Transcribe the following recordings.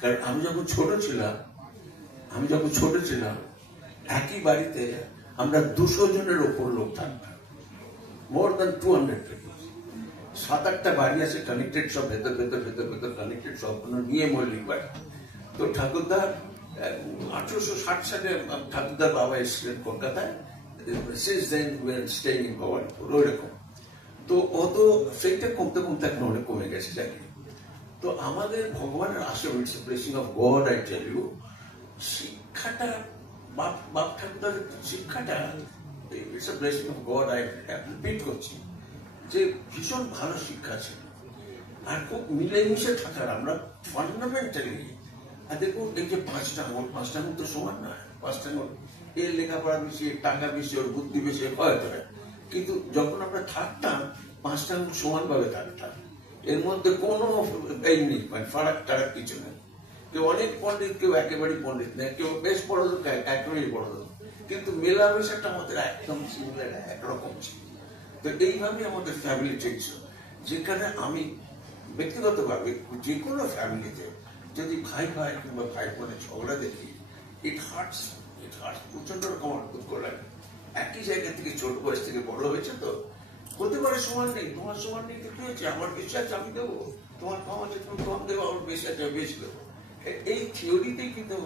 কারণ আমি যখন ছোট ছিলাম একই বাড়িতে আমরা 200 জনের ওপর লোক থাকতাম, মোর দ্যান 200 people। 7-8টা বাড়ি আছে কানেক্টেড, সব ভেতর কানেক্টেড, সব নিয়ে মল্লিক বাড়ি। তো ঠাকুরদা 1860 সালে ঠাকুরদার বাবা এসেছিলেন কলকাতায়, ওইরকম। তো অত সেইটা কমতে এখন অনেক কমে গেছে চাকরি। তো আমাদের ভগবানের আশীর্বাদ, it's blessing of God, I tell you. শিক্ষাটা বাপ ঠাকুরদার শিক্ষাটা it's blessing of God, I repeat করছি, যে ভীষণ ভালো শিক্ষা ছিল। আর খুব মিলেমিশে থাকার আমরা ফান্ডামেন্টালি। আর দেখুন এই যে 5টা আঙুল তো সমান নয়। 5টা আঙুল, এর লেখাপড়া বেশি, টাকা বেশি, ওর বুদ্ধি বেশি, হয়তো। কিন্তু যখন আমরা থাকতাম 5টা আঙুল সমান ভাবে থাকতাম, এর মধ্যে কোনো এই নেই, মানে ফারাক টারাক কিছু নেই। কেউ অনেক পণ্ডিত, কেউ একেবারেই পণ্ডিত নেই, কেউ বেশ বড় লোক, একেবারেই বড় লোক, কিন্তু মেলামেশাটা আমাদের একদম সিমিলার, একরকম ছিল। তো এইভাবে আমাদের ফ্যামিলি চলছিল, যেখানে আমি ব্যক্তিগতভাবে যে কোনো ফ্যামিলিতে যদি ভাই কিংবা ভাই বোনের ঝগড়া দেখি, ইট হার্টস প্রচন্ড রকম দুঃখ লাগে। একই জায়গা থেকে ছোট বয়স থেকে বড় হয়েছে, তো হতে পারে সমান নেই, তোমার সমান নেই তো কি হয়েছে, আমার বেশি আছে আমি দেবো, তোমার কম আছে তুমি কম দেবো, আমার বেশি আছে আমি বেশি দেবো। এই থিওরিতেই কিন্তু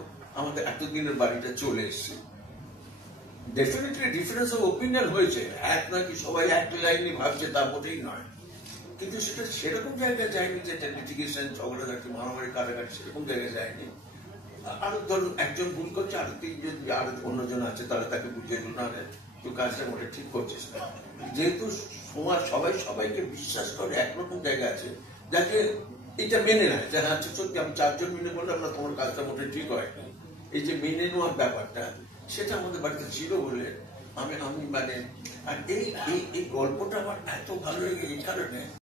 আমাদের এতদিনের বাড়িটা চলে এসছে। ডেফিনেটলি ডিফারেন্স অফ ওপিনিয়ন হয়েছে, এক নয় কি সবাই এক লাইনে ভাবছে, তা মোটেই নয়, কিন্তু সেটা সেরকম জায়গায় যায়নি যেটা লিটিগেশন, ঝগড়াঝাটি, মারামারি, কাটাকাটি, সেরকম জায়গায় যায়নি। আরো ধরুন একজন ভুল করছে, আর 3জন আর অন্যজন আছে, তাহলে তাকে বুঝিয়ে দিল, না তুই কাজটা মোটে ঠিক করছিস না। যেহেতু সবাই সবাইকে বিশ্বাস করে, একরকম জায়গা আছে যাকে এটা মেনে নেয়, যে হ্যাঁ সত্যি আমি 4 জন মেনে বললাম না তোমার কাজটা মোটে ঠিক হয়নি, এই যে মেনে নেওয়ার ব্যাপারটা, সেটা আমাদের বাড়িতে ছিল বলে আমি মানে। আর এই গল্পটা আমার এত ভালো লেগে এই কারণে,